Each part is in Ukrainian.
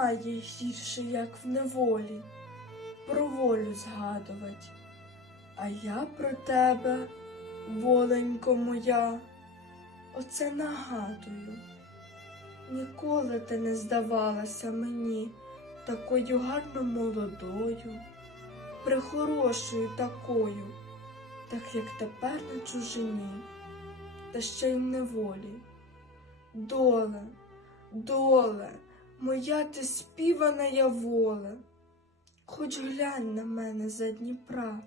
немає гірше, як в неволі, про волю згадувать. А я про тебе, воленько моя, оце нагадую. Ніколи ти не здавалася мені такою гарно молодою, прихорошою такою, так як тепер на чужині, та ще й в неволі. Доле, доле, моя ти співана я воля, хоч глянь на мене за Дніпра,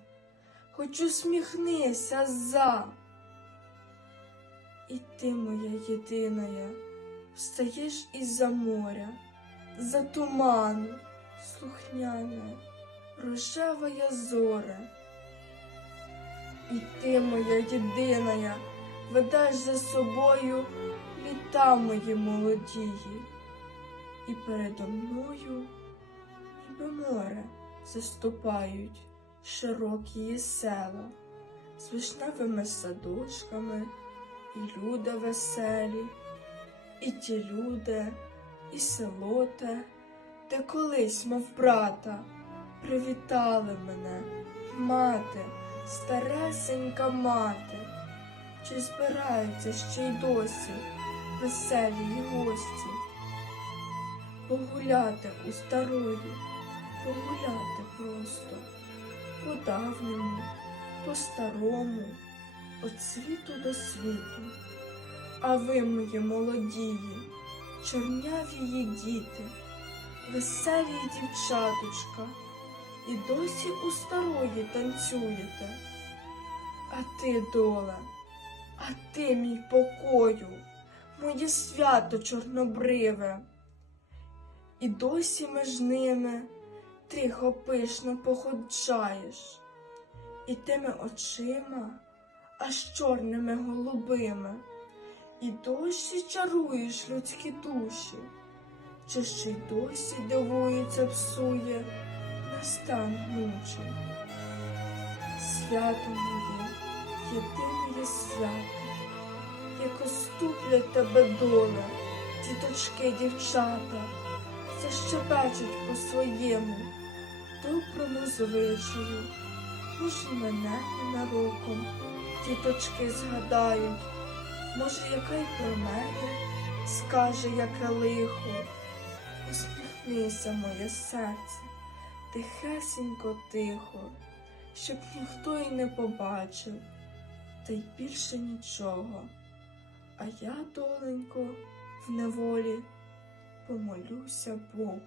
хоч усміхнися за. І ти, моя єдиная, встаєш із-за моря, за туману, слухняна, рожевая зоря. І ти, моя єдиная, ведеш за собою літа мої молодії, і передо мною, ніби море, заступають широкі села з вишневими садочками, і люди веселі, і ті люди, і село те, де колись, мов брата, привітали мене, мати, старесенька мати. Чи збираються ще й досі веселі гості? Погуляти у старої, погуляти просто, по-давньому, по-старому, від світу до світу. А ви, мої молодії, чорняві її діти, веселі дівчаточка, і досі у старої танцюєте. А ти, дола, а ти, мій покою, моє свято чорнобриве. І досі між ними тихо пишно походжаєш, і тими очима, аж чорними голубими, і досі чаруєш людські душі, чи ще й досі дивується, псує на стан гнучий. Свято моє, єдине свято, як оступлять тебе доля, діточки, дівчата, защебечуть по своєму, доброму звичаю, може, й мене ненароком діточки згадають, може, яка й про мене скаже, яке лихо. Усміхнися, моє серце, тихесенько, тихо щоб ніхто й не побачив, та й більше нічого. А я, доленько, в неволі помолюся Богу.